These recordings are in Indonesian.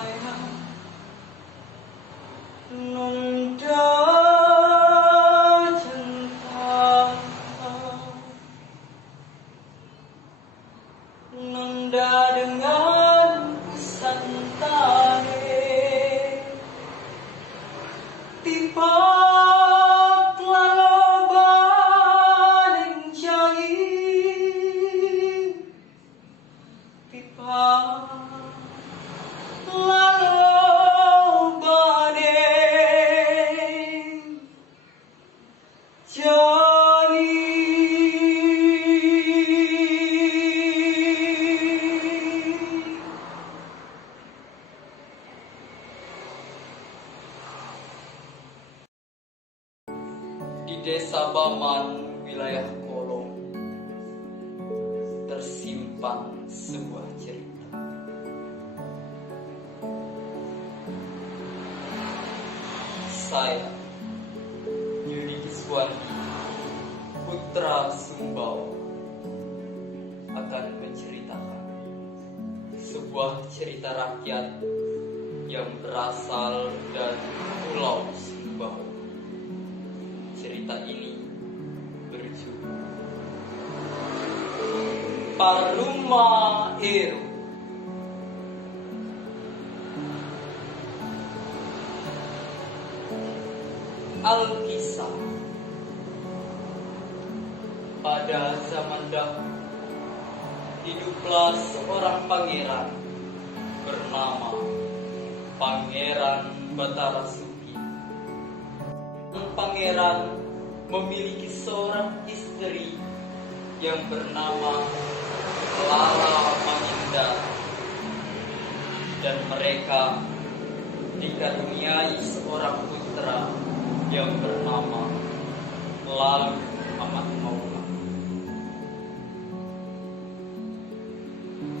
sayang nunda cinta, nunda dengan pesan tadi tiba di desa Baman, wilayah Kolong, tersimpan sebuah cerita. Saya, Yudi Kiswandi, putra Sumbawa, akan menceritakan sebuah cerita rakyat yang berasal dari Pulau Sumbawa. Cerita ini berjudul Paruma Eru. Alkisah. Pada zaman dahulu hiduplah seorang pangeran bernama Pangeran Batara Suki. Pangeran memiliki seorang istri yang bernama Lala Mangindara, dan mereka dikaruniai seorang putra yang bernama Lalu Muhammad Maula.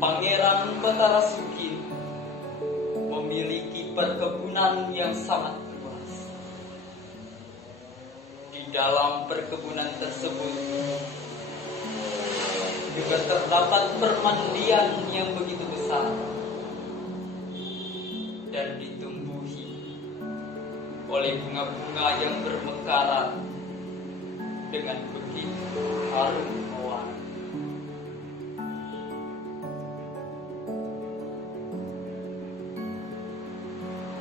Pangeran Batara Suki memiliki perkebunan yang sangat luas. Di dalam perkebunan tersebut juga terdapat permandian yang begitu besar dan ditumbuhi oleh bunga-bunga yang bermekaran dengan begitu harum mewarna.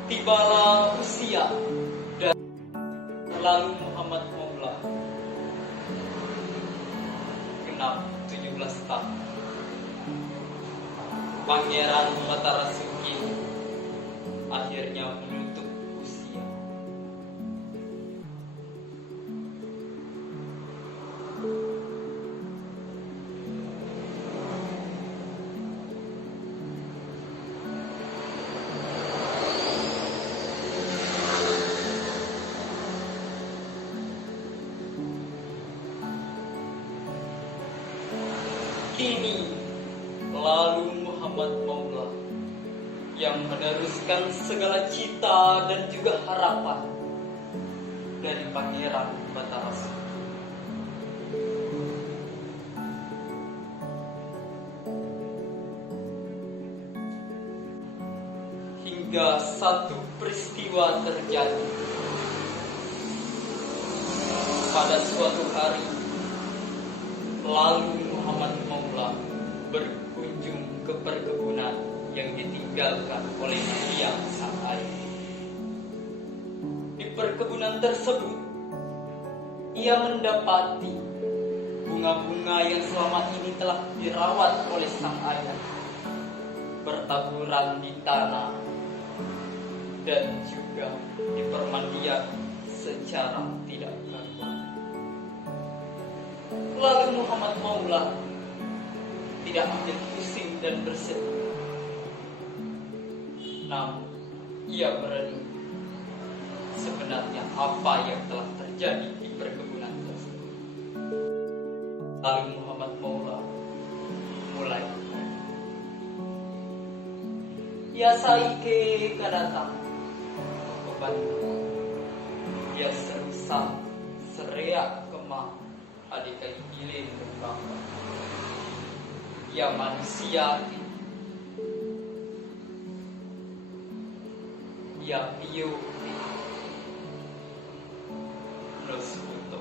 Tibalah usia dan Lalu Muhammad Maula genap 17 tahun. Pangeran Batara Suki akhirnya menutup usia. Kini Lalu Muhammad Maula yang meneruskan segala cita dan juga harapan dari Pangeran Batara Suki. Hingga satu peristiwa terjadi. Pada suatu hari, Lalu Muhammad Maula berkunjung ke perkebunan yang ditinggalkan oleh Dia sang ayah. Di perkebunan tersebut, ia mendapati bunga-bunga yang selama ini telah dirawat oleh sang ayah bertaburan di tanah dan juga di permandian secara tidak karuan. Lalu Muhammad Maula tidak ambil pusing dan bersedih. Namun, ia merenung sebenarnya apa yang telah terjadi di perkebunan tersebut. Lalu Muhammad Maula mulai ia saike kadatang ke Bandung. Ia serusak sereak kemah adikai ilin berbangga. Ia manusia Ya Pio Noskuto.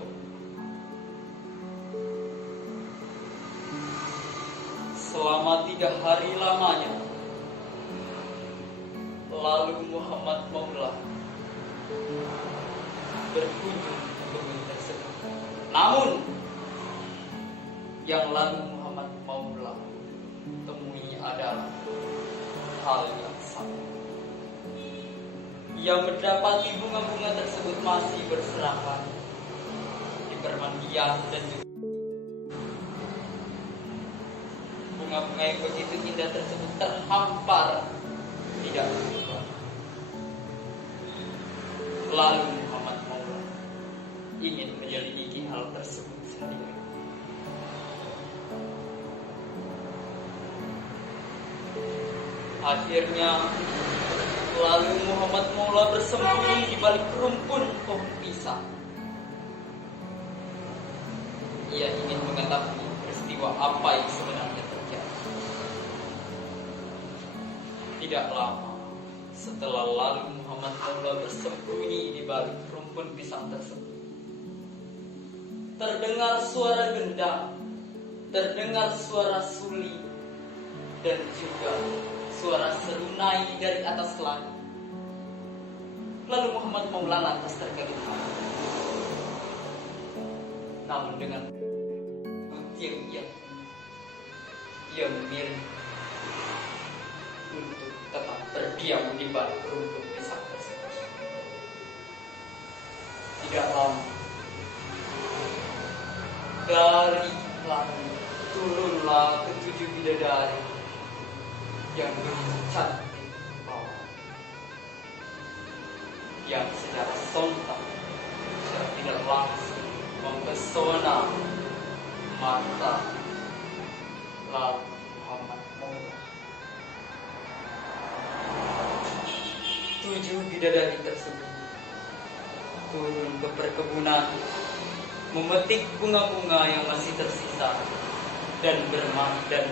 Selama 3 hari lamanya, lalu Muhammad Maula berkunjung ke kebun tersebut. Namun, yang lalu Muhammad Maula temui adalah hal yang sama. Ia mendapati bunga-bunga tersebut masih berserakan di permandian dan juga bunga-bunga yang begitu indah tersebut terhampar tidak berubah. Lalu Muhammad Maula ingin menyelidiki hal tersebut sendiri. Akhirnya, lalu Muhammad Maula bersembunyi di balik rumpun pohon pisang. Ia ingin mengetahui peristiwa apa yang sebenarnya terjadi. Tidak lama setelah lalu Muhammad Maula bersembunyi di balik rumpun pisang tersebut, terdengar suara gendang, terdengar suara suli, dan juga suara serunai dari atas langit. Lalu Muhammad Maula lantas terkejut. Namun dengan bukti ia memilih untuk tetap berdiam di balik rumpun pisang tersebut. Tidak lama, dari langit turunlah ke-7 bidadari yang begitu cantik bawah, yang secara sontak, secara tidak langsung mempesona mata lalu Muhammad Maula. 7 bidadari tersebut turun ke perkebunan, memetik bunga-bunga yang masih tersisa dan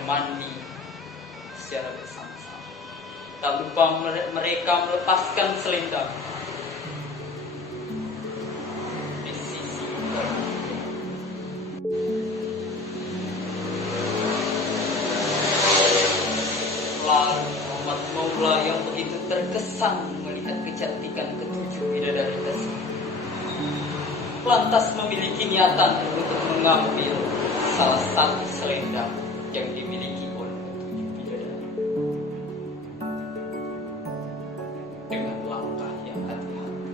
mandi secara bersama-sama. Tak lupa mereka melepaskan selendang di sisi kanan. Lalu Muhammad Maula yang begitu terkesan melihat kecantikan ke-7 bidadari tersebut, lantas memiliki niatan untuk mengambil salah satu selendang yang dimiliki oleh ke-7 bidadari. Dengan langkah yang hati-hati,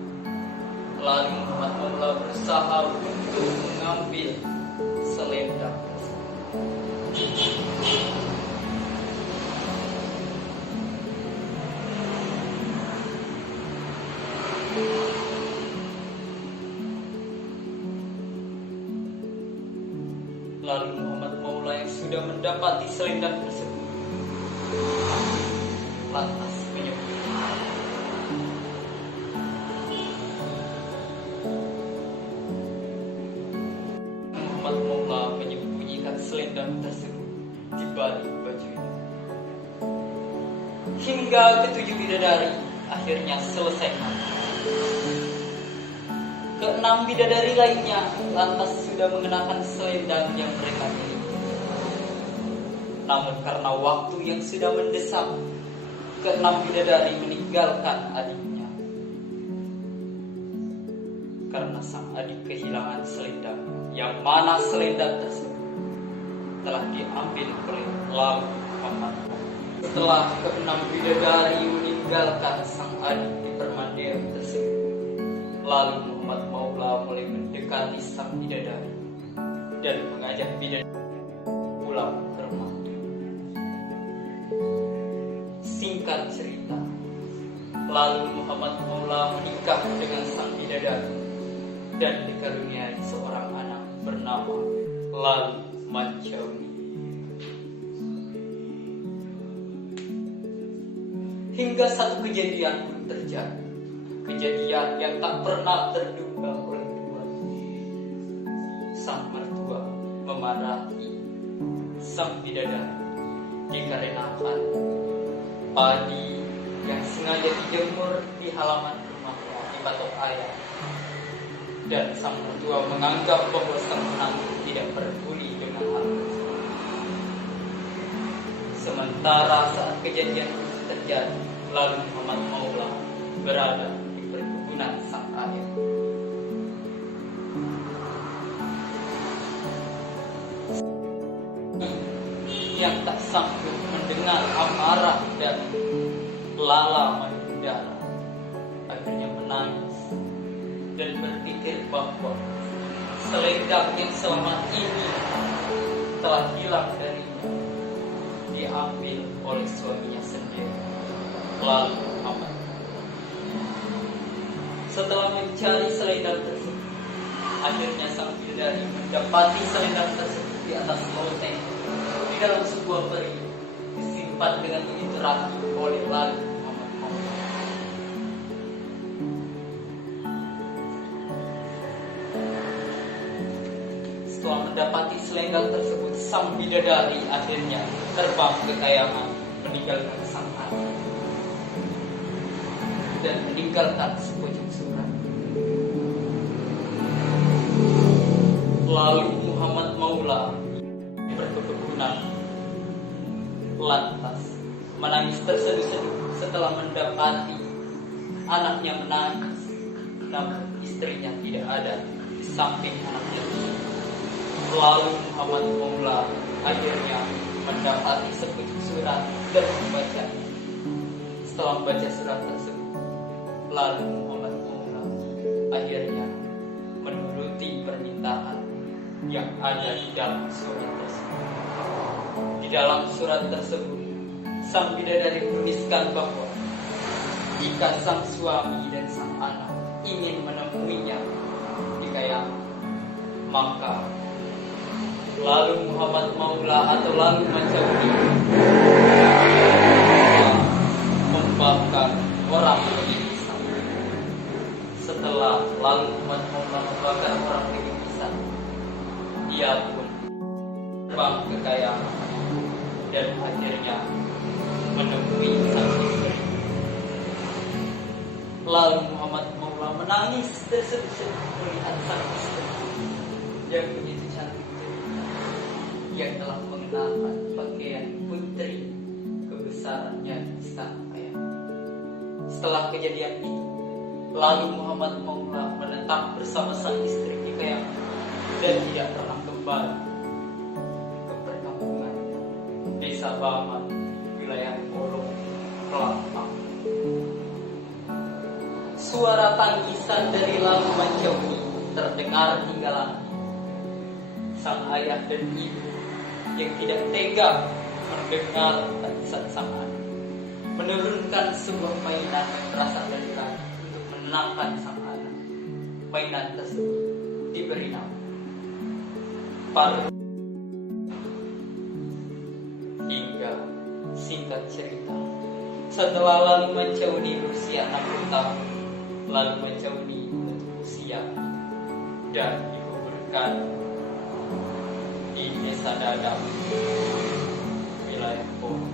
lalu Muhammad Maula berusaha untuk mengambil selendang tersebut. Lalu Muhammad Maula yang sudah mendapati selendang tersebut lantas menyebut, Muhammad Maula menyembunyikan selendang tersebut di balik bajunya. Hingga ke-7 bidadari akhirnya selesai mandi. Ke-6 bidadari lainnya lantas sudah mengenakan selendang yang mereka miliki. Namun karena waktu yang sudah mendesak, ke-6 bidadari meninggalkan adiknya. Karena sang adik kehilangan selendang, yang mana selendang tersebut telah diambil oleh lalu Muhammad. Setelah ke-6 bidadari meninggalkan sang adik di permandian tersebut, lalu Muhammad Maula mulai mendekati sang bidadari dan mengajak bidadari pulang ke rumah. Singkat cerita, lalu Muhammad Maula menikah dengan sang bidadari dan dikaruniai seorang anak bernama Lalu Mancawi. Hingga satu kejadian pun terjadi. Kejadian yang tak pernah terduga oleh Tuhan. Sang mertua memarahi sang bidadari dikarenakan padi yang sengaja dijemur di halaman rumahnya dipatok ayah. Dan sang mertua menganggap bahwa sang menantu tidak peduli dengan hal tersebut. Sementara saat kejadian itu terjadi, lalu Muhammad Maula berada di perkebunan sang ayah. Yang tak sanggup mendengar amarah dan Lala Mayudara akhirnya menangis dan berpikir bahwa selendang yang selama ini telah hilang darinya diambil oleh suaminya sendiri. Lalu Muhammad setelah mencari selendang tersebut, akhirnya sang bidadari mendapati selendang tersebut di atas loteng di dalam sebuah peri, disimpan dengan begitu rapi oleh lalu Muhammad Maula. Setelah mendapati selendang tersebut, sang bidadari akhirnya terbang ke kayangan meninggalkan sang anak dan meninggalkan sepojok surat. Lalu Muhammad Maula berkebunan lantas menangis terseduh-seduh setelah mendapati anaknya menangis, namun istrinya tidak ada di samping anaknya. Lalu Muhammad Maula akhirnya mendapati sepojok surat dan membaca. Setelah membaca surat tersebut, lalu Muhammad Maula akhirnya menuruti permintaan yang ada di dalam surat tersebut. Di dalam surat tersebut, sang bidadari menuliskan bahwa jika sang suami dan sang anak ingin menemuinya di kayangan, maka lalu Muhammad Maula atau lalu Macauli membakar orang dengan pisau. Setelah lalu Muhammad Maula membakar orang dengan pisau, dia pun terbang ke kayangan dan akhirnya menemui sang istri. Lalu Muhammad Maula menangis terseduh-seduh melihat sang istri yang begitu cantik yang telah mengenakan pakaian putri kebesarannya di istana ayah. Setelah kejadian itu, lalu Muhammad Maula menetap bersama sang istri di kayangan dan tidak pernah kembali ke perkampungan desa Baman, wilayah Polong, Kelapa. Suara tangisan dari lalu Macauli terdengar hingga langit. Sang ayah dan ibu yang tidak tega mendengar tangisan sang anak menurunkan sebuah mainan yang berasal dari langit untuk menenangkan sang anak. Mainan tersebut diberi nama Paru. Hingga singkat cerita, setelah lalu Macauli berusia 60 tahun, lalu Macauli menutup usia dan dikuburkan di desa Dadap, wilayah Polong.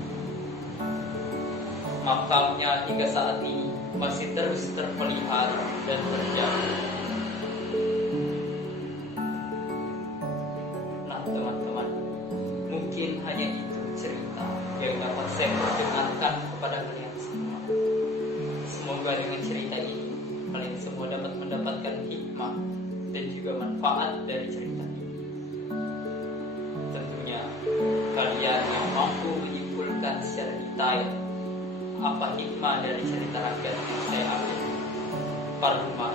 Makamnya hingga saat ini masih terus terpelihara dan terjaga. Nah teman-teman, mungkin hanya itu cerita yang dapat saya perdengarkan kepada kalian semua. Semoga dengan cerita ini kalian semua dapat mendapatkan hikmah dan juga manfaat dari cerita ini. Tentunya kalian yang mampu menyimpulkan secara detail apa hikmah dari cerita rakyat yang saya ambil, Parma